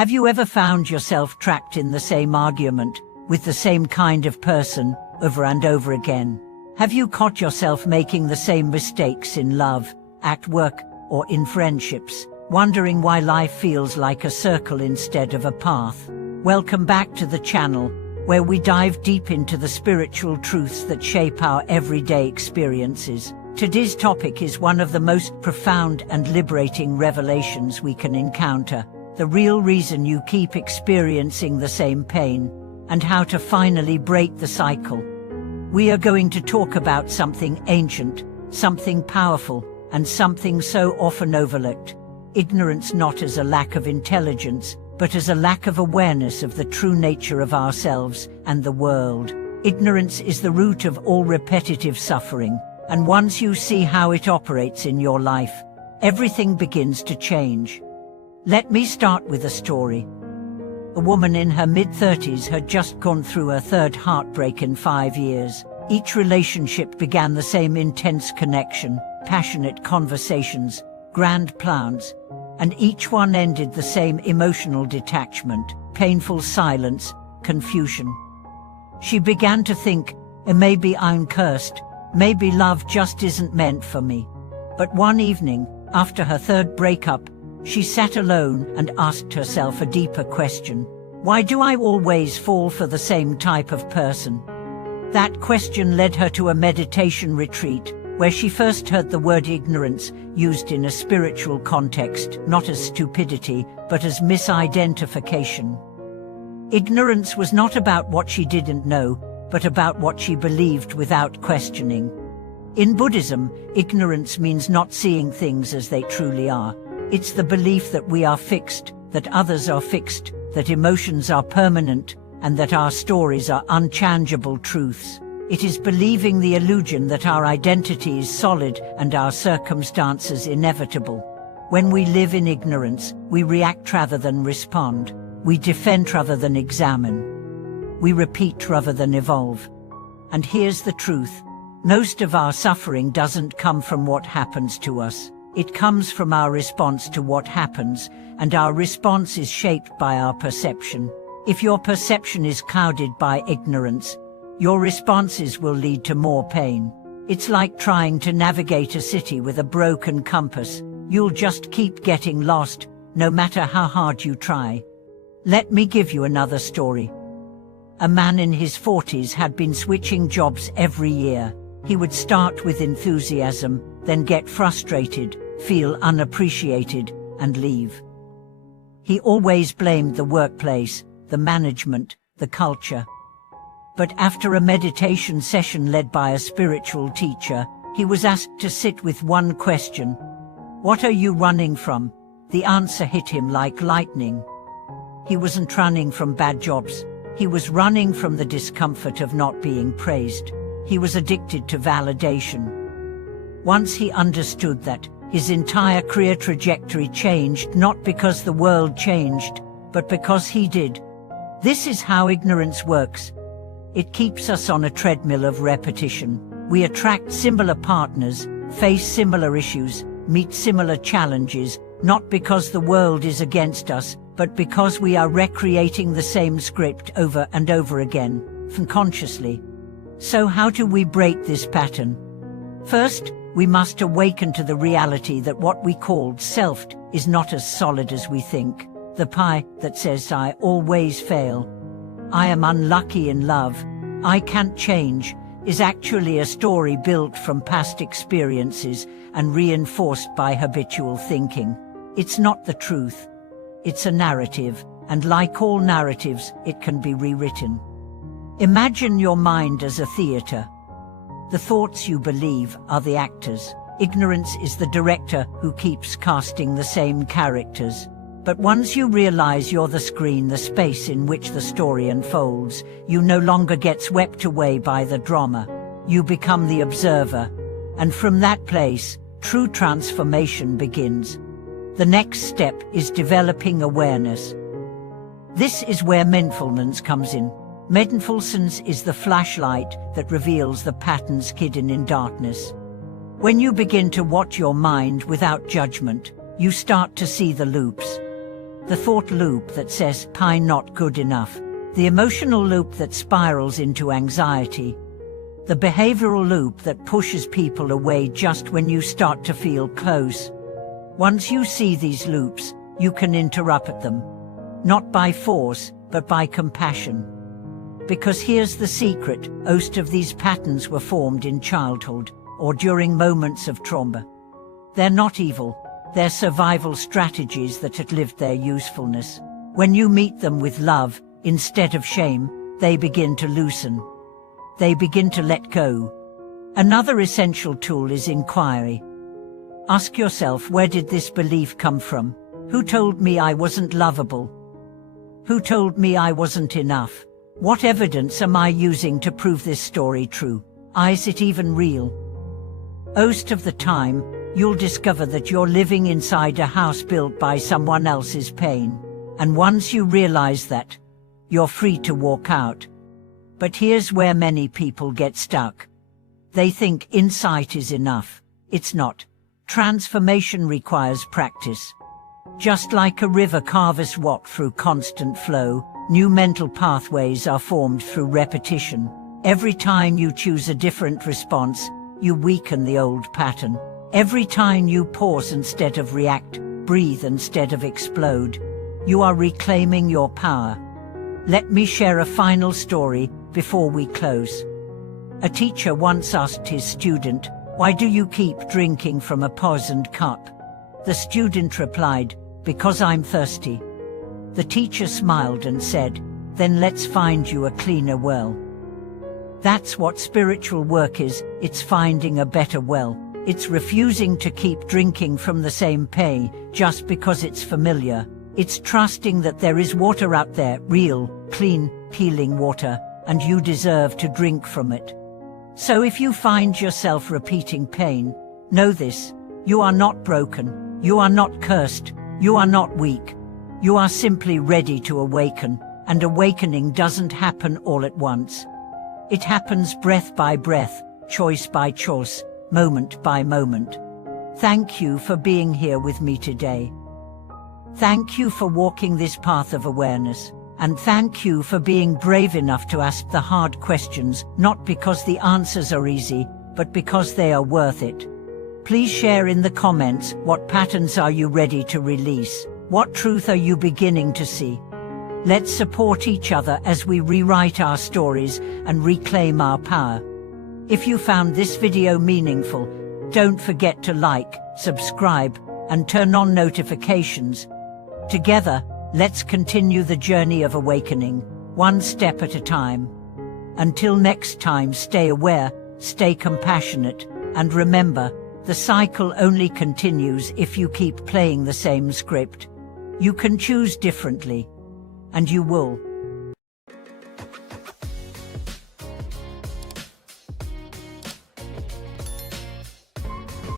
Have you ever found yourself trapped in the same argument, with the same kind of person, over and over again? Have you caught yourself making the same mistakes in love, at work, or in friendships, wondering why life feels like a circle instead of a path? Welcome back to the channel, where we dive deep into the spiritual truths that shape our everyday experiences. Today's topic is one of the most profound and liberating revelations we can encounter: the real reason you keep experiencing the same pain, and how to finally break the cycle. We are going to talk about something ancient, something powerful, and something so often overlooked. Ignorance, not as a lack of intelligence, but as a lack of awareness of the true nature of ourselves and the world. Ignorance is the root of all repetitive suffering, and once you see how it operates in your life, everything begins to change. Let me start with a story. A woman in her mid-30s had just gone through her third heartbreak in 5 years. Each relationship began the same intense connection, passionate conversations, grand plans, and each one ended the same emotional detachment, painful silence, confusion. She began to think, maybe I'm cursed, maybe love just isn't meant for me. But one evening, after her third breakup, she sat alone and asked herself a deeper question. Why do I always fall for the same type of person? That question led her to a meditation retreat, where she first heard the word ignorance used in a spiritual context, not as stupidity, but as misidentification. Ignorance was not about what she didn't know, but about what she believed without questioning. In Buddhism, ignorance means not seeing things as they truly are. It's the belief that we are fixed, that others are fixed, that emotions are permanent, and that our stories are unchangeable truths. It is believing the illusion that our identity is solid and our circumstances inevitable. When we live in ignorance, we react rather than respond. We defend rather than examine. We repeat rather than evolve. And here's the truth: most of our suffering doesn't come from what happens to us. It comes from our response to what happens, and our response is shaped by our perception. If your perception is clouded by ignorance, your responses will lead to more pain. It's like trying to navigate a city with a broken compass. You'll just keep getting lost, no matter how hard you try. Let me give you another story. A man in his 40s had been switching jobs every year. He would start with enthusiasm, then get frustrated, feel unappreciated, and leave. He always blamed the workplace, the management, the culture. But after a meditation session led by a spiritual teacher, he was asked to sit with one question: what are you running from? The answer hit him like lightning. He wasn't running from bad jobs. He was running from the discomfort of not being praised. He was addicted to validation. Once he understood that, his entire career trajectory changed, not because the world changed, but because he did. This is how ignorance works. It keeps us on a treadmill of repetition. We attract similar partners, face similar issues, meet similar challenges, not because the world is against us, but because we are recreating the same script over and over again, unconsciously. So how do we break this pattern? First, we must awaken to the reality that what we called self is not as solid as we think. The pie that says I always fail, I am unlucky in love, I can't change, is actually a story built from past experiences and reinforced by habitual thinking. It's not the truth. It's a narrative, and like all narratives, it can be rewritten. Imagine your mind as a theater. The thoughts you believe are the actors. Ignorance is the director who keeps casting the same characters. But once you realize you're the screen, the space in which the story unfolds, you no longer get swept away by the drama. You become the observer. And from that place, true transformation begins. The next step is developing awareness. This is where mindfulness comes in. Mindfulness is the flashlight that reveals the patterns hidden in darkness. When you begin to watch your mind without judgment, you start to see the loops. The thought loop that says, "I'm not good enough." The emotional loop that spirals into anxiety. The behavioral loop that pushes people away just when you start to feel close. Once you see these loops, you can interrupt them. Not by force, but by compassion. Because here's the secret: most of these patterns were formed in childhood, or during moments of trauma. They're not evil, they're survival strategies that had lived their usefulness. When you meet them with love, instead of shame, they begin to loosen. They begin to let go. Another essential tool is inquiry. Ask yourself, where did this belief come from? Who told me I wasn't lovable? Who told me I wasn't enough? What evidence am I using to prove this story true? Is it even real? Most of the time, you'll discover that you're living inside a house built by someone else's pain. And once you realize that, you're free to walk out. But here's where many people get stuck. They think insight is enough. It's not. Transformation requires practice. Just like a river carves walk through constant flow, new mental pathways are formed through repetition. Every time you choose a different response, you weaken the old pattern. Every time you pause instead of react, breathe instead of explode, you are reclaiming your power. Let me share a final story before we close. A teacher once asked his student, "Why do you keep drinking from a poisoned cup?" The student replied, "Because I'm thirsty." The teacher smiled and said, "Then let's find you a cleaner well." That's what spiritual work is. It's finding a better well. It's refusing to keep drinking from the same pain just because it's familiar. It's trusting that there is water out there, real, clean, healing water, and you deserve to drink from it. So if you find yourself repeating pain, know this: you are not broken, you are not cursed, you are not weak. You are simply ready to awaken, and awakening doesn't happen all at once. It happens breath by breath, choice by choice, moment by moment. Thank you for being here with me today. Thank you for walking this path of awareness, and thank you for being brave enough to ask the hard questions, not because the answers are easy, but because they are worth it. Please share in the comments, what patterns are you ready to release? What truth are you beginning to see? Let's support each other as we rewrite our stories and reclaim our power. If you found this video meaningful, don't forget to like, subscribe, and turn on notifications. Together, let's continue the journey of awakening, one step at a time. Until next time, stay aware, stay compassionate, and remember, the cycle only continues if you keep playing the same script. You can choose differently, and you will.